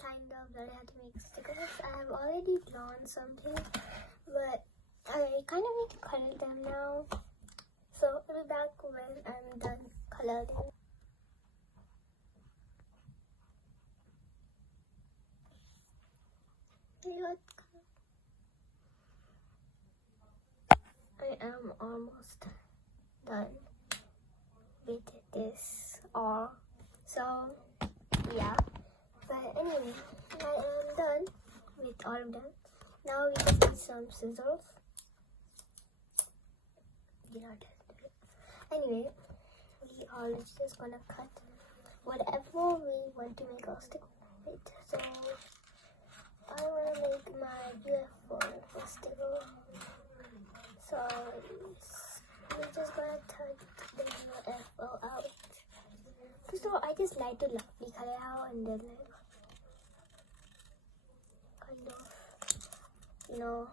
kind of learned how to make stickers. I have already drawn something, but I kind of need to color them now. So I'll be back when I'm done coloring. I am almost done with this all. So yeah, but anyway, I am done with all of them. Now we just need some scissors. You know that. Anyway, we are just gonna cut whatever we want to make our sticker with. So I wanna make my UFO sticker. So we're just gonna touch the UFO out. First of all, I just like to lightly color out and then like kind of, you know,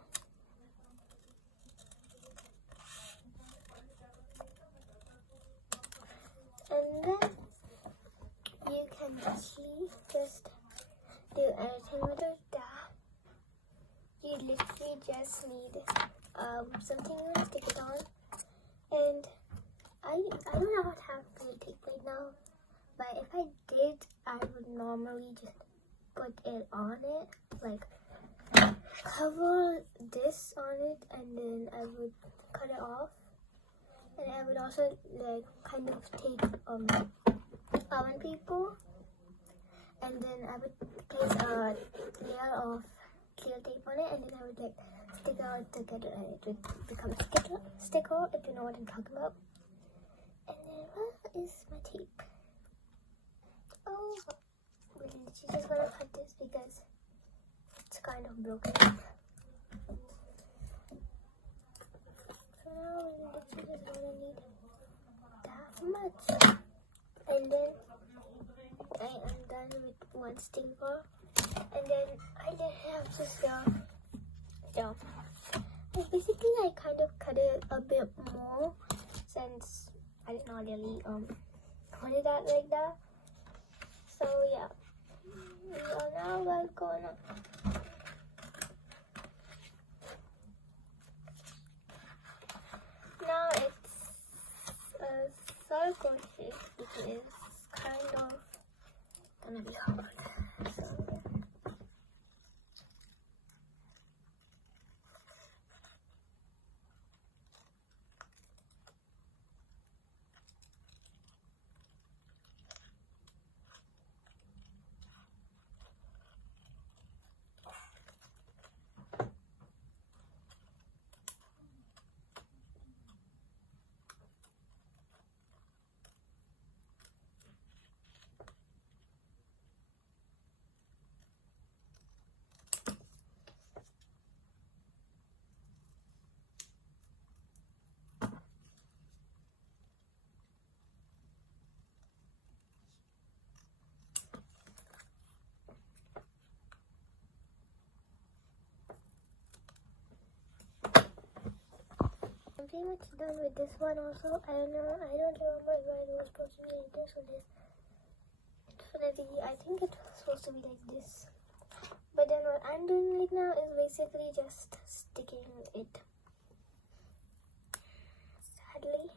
and then you can actually just do anything with that. You literally just need something you want to stick it on, and I don't know how to have glue tape right now, but if I did, I would normally just put it on it, like cover this on it, and then I would cut it off, and I would also like kind of take oven paper, and then I would place a layer of clear tape on it, and then I would like stick it out together, and it would become a sticker if you know what I'm talking about. And then where is my tape? Oh, she's just gonna cut this because it's kind of broken up. So now we're just gonna need that much. And then I am done with one sticker. And then I just have to so basically I kind of cut it a bit more since I did not really put it out like that. So yeah, we are now gonna now it's a circle shape, which is kind of gonna be hard. I'm pretty much done with this one also. I don't remember if it was supposed to be like this or this. It's gonna be, I think it was supposed to be like this. But then what I'm doing right now is basically just sticking it. Sadly.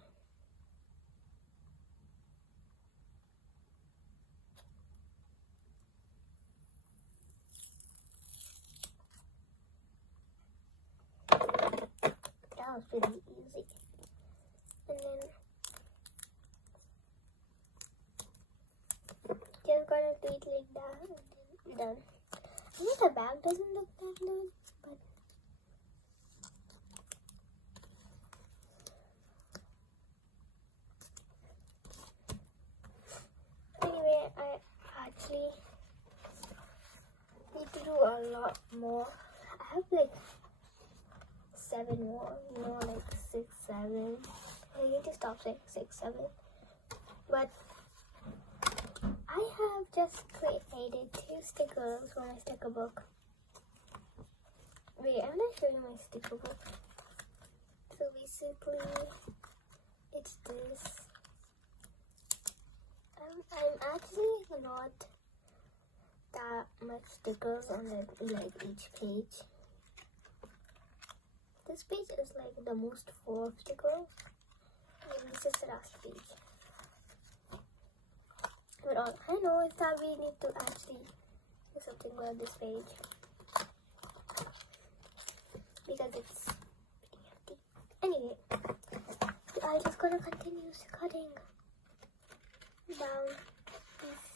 That was pretty easy. And then just gonna do it like that and then done. I think the back doesn't look that good, but anyway, I actually need to do a lot more. I have like 7 more, you know, like 6, 7. I need to stop saying 6, 7. But I have just created 2 stickers for my sticker book. Wait, I'm gonna show you my sticker book. So basically, it's this. I'm actually not that much stickers on like each page. This page is like the most full of stickers, and this is the last page. But all I know is that we need to actually do something about this page because it's pretty empty. Anyway, I'm just gonna continue cutting down these.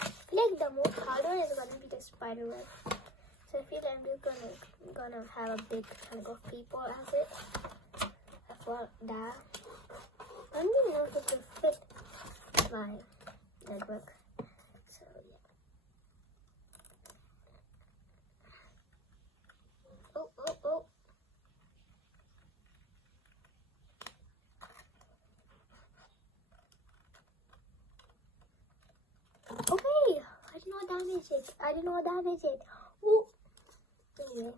I feel like the most hard one is gonna be the spider web. So I feel like I'm just gonna have a big chunk of people as it for that. I don't even know if it will fit my network. So yeah. Oh. Okay, I did not damage it. Ooh. Anyway.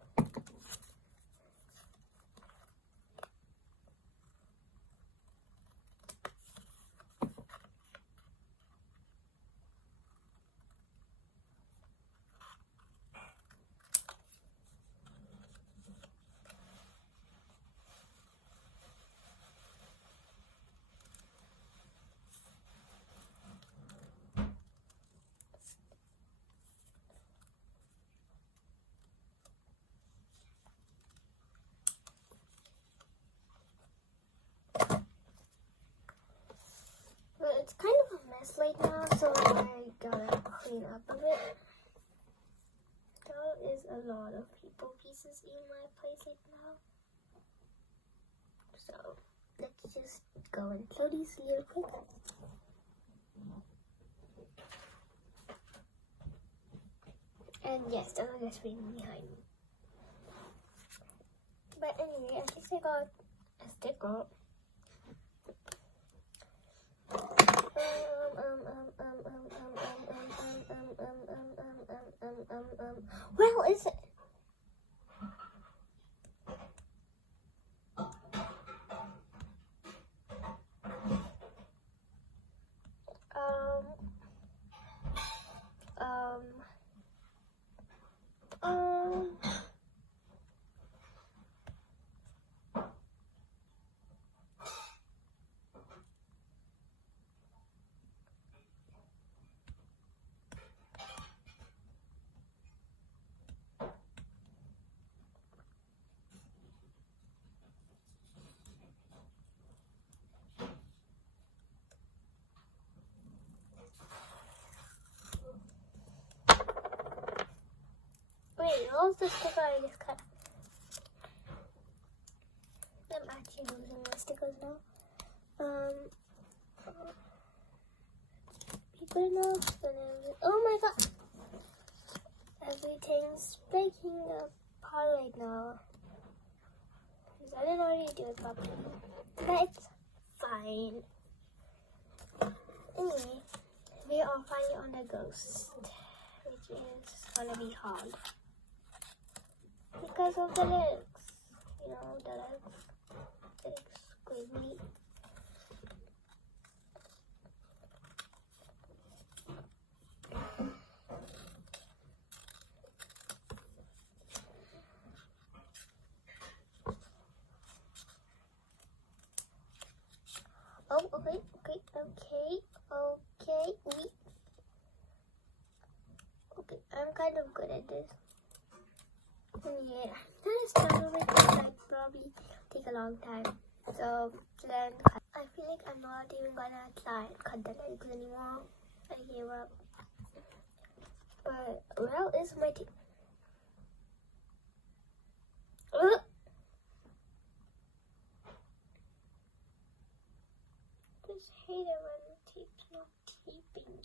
Well, it's kind of a mess right now, so I gotta clean up a bit. There is a lot of people pieces in my place right now. So let's just go and kill these real quick. And yes, that was just being behind me. But anyway, at least I got a sticker. Well, is it? Wait, what was the sticker I just cut? I'm actually losing my stickers now. People know. Oh my god! Everything's breaking apart right now. I didn't already do it properly. But it's fine. Anyway, we are finally on the ghost, which is gonna be hard. Because of the legs. You know, the legs. It's squiggly. Oh, okay. Okay, I'm kind of good at this. Yeah, that is probably like probably take a long time. So then I feel like I'm not even gonna try and cut the legs anymore. I gave up. But where is my tape? Just hate it when the tape's not taping.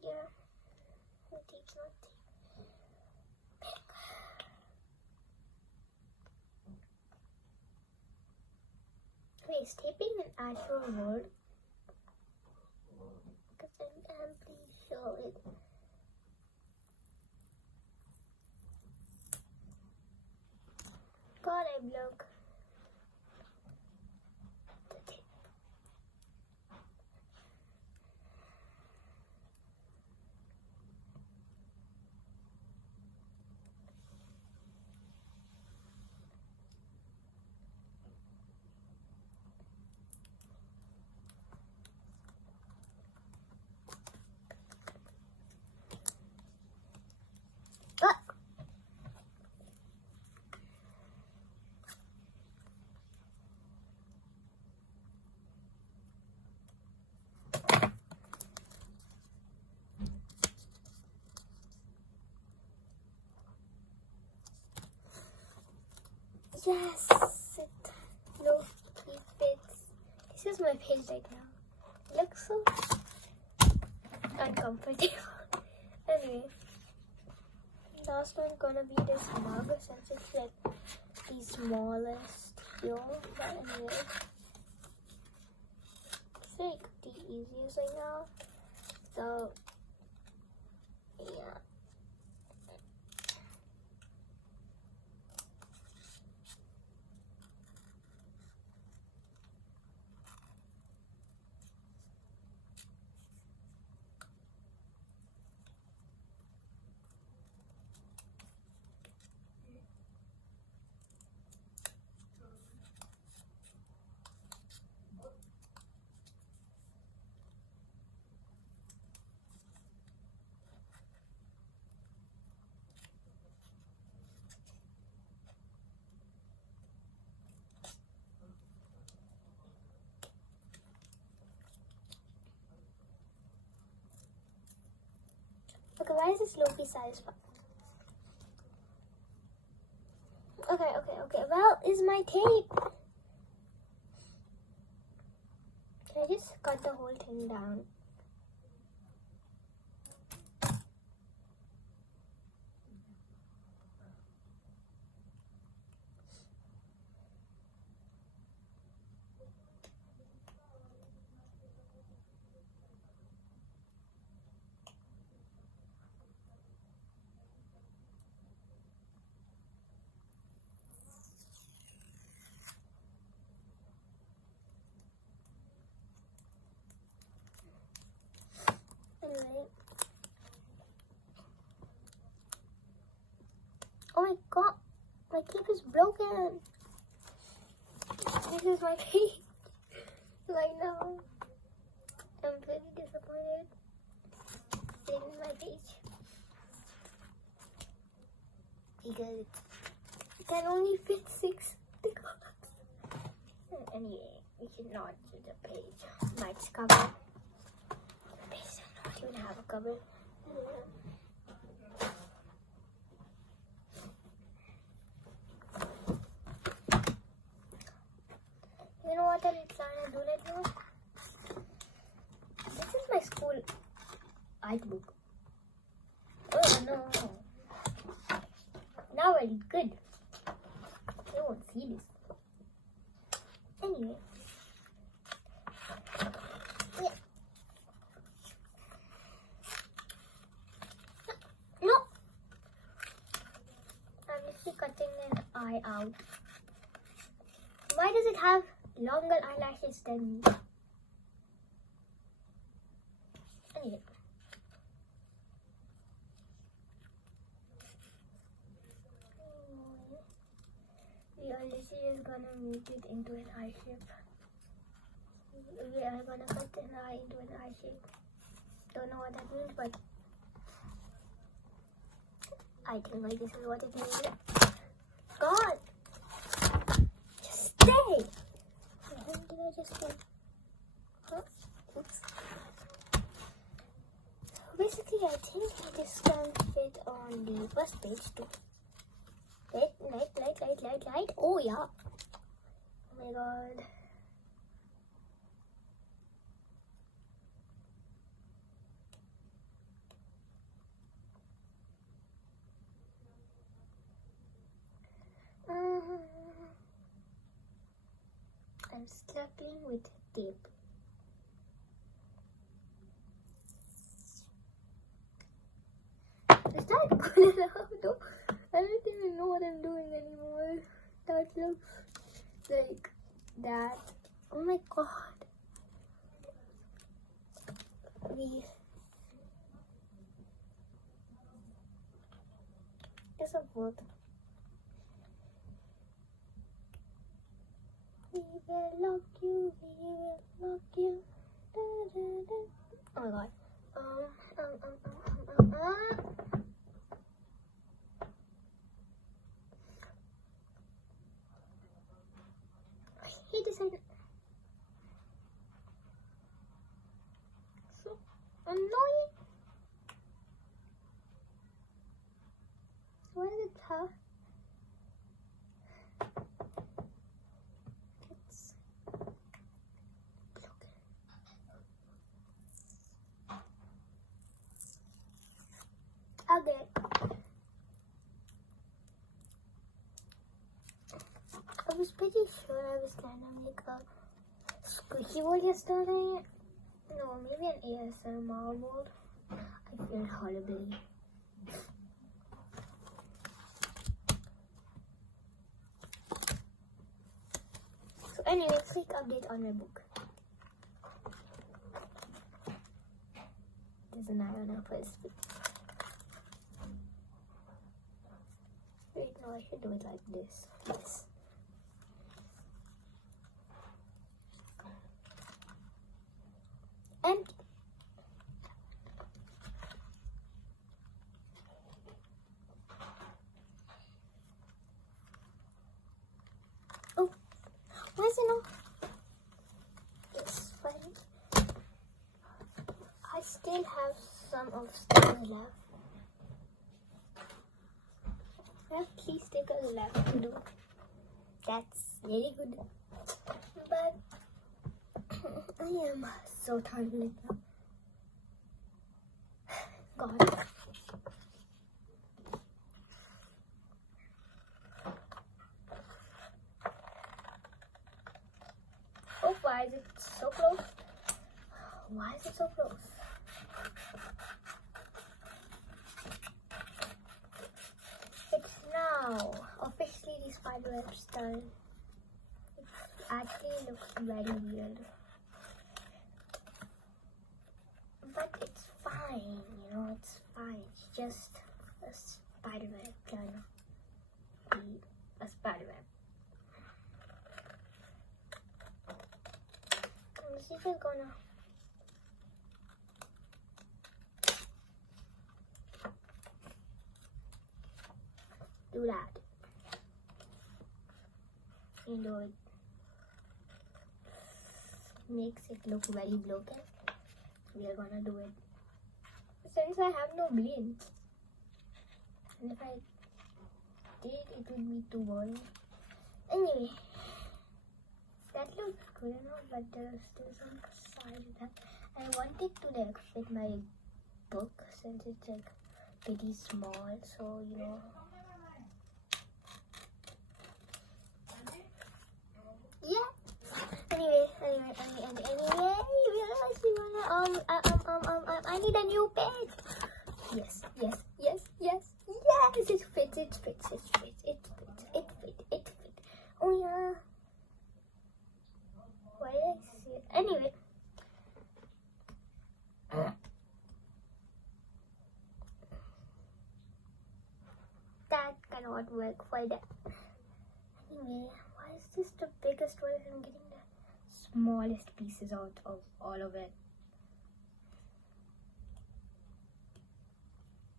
Yeah, the tape's not taping. Wait, is taping an actual word? Because I'm pretty sure it. look. Yes, it low-key fits. This is my page right now. It looks so uncomfortable. Anyway, last one gonna be this mug since it's like the smallest here. But anyway, it's like the easiest right now. So yeah. Okay, why is this low-key satisfying? Okay. Well, is my tape? Can I just cut the whole thing down? Anyway. Oh my god, my tape is broken. This is my page. Like no, I'm very disappointed. This is my page because it can only fit 6 stickers. Anyway, we should not use the page. Might cover. The page does not even have a cover. You know what I'm trying to do right now? This is my school art book. Oh no. Now it's good. You won't see this. Anyway. Yeah. No. I'm just cutting an eye out. Why does it have longer eyelashes than me? Anyway. We are literally gonna make it into an eye shape. We are gonna cut an eye into an eye shape. Don't know what that means, but I think like this is what it means. God! Just stay! Where did I just go? Huh? Oops. Basically, I think this can fit on the first page too. Light. Oh yeah. Oh my god. I'm struggling with tape. Is that good enough? No, I don't even know what I'm doing anymore. that looks like that. Oh my god. It's a word. We will lock you, we will lock you. Da, da, da. Oh my god. He decided. So annoying. Where is it, huh? It's broken. Okay. I was pretty sure I was gonna make a squishy bowl yesterday. No, maybe an ASMR bowl. I feel horribly. So anyway, quick update on my book. There's an eye on her first. Wait, no, I should do it like this. Yes. Empty. Oh, why is it not? It's fine. I still have some of stickers left. I have 3 stickers left to do. That's really good. But I am so tired right now. God. Oh, why is it so close? Why is it so close? It's now officially the spider web's done. It actually looks very weird. But it's fine, you know, it's fine. It's just a spider web trying to be a spider web. This is just gonna do that. And though it makes it look very broken, we are gonna do it. Since I have no blade, and if I did, it would be too boring. Anyway, that looks good enough, but there's still some side of that. I want it to like fit my book since it's like pretty small, so you know. Yeah. Anyway, I need a new bed. Yes. It fits. Oh yeah. Why did I see it? Anyway. That cannot work for that. Anyway, why is this the biggest one? I'm getting the smallest pieces out of all of it.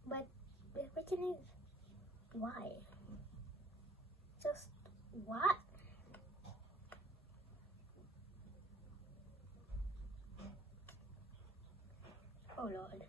But the question is, why? Just what? Oh Lord.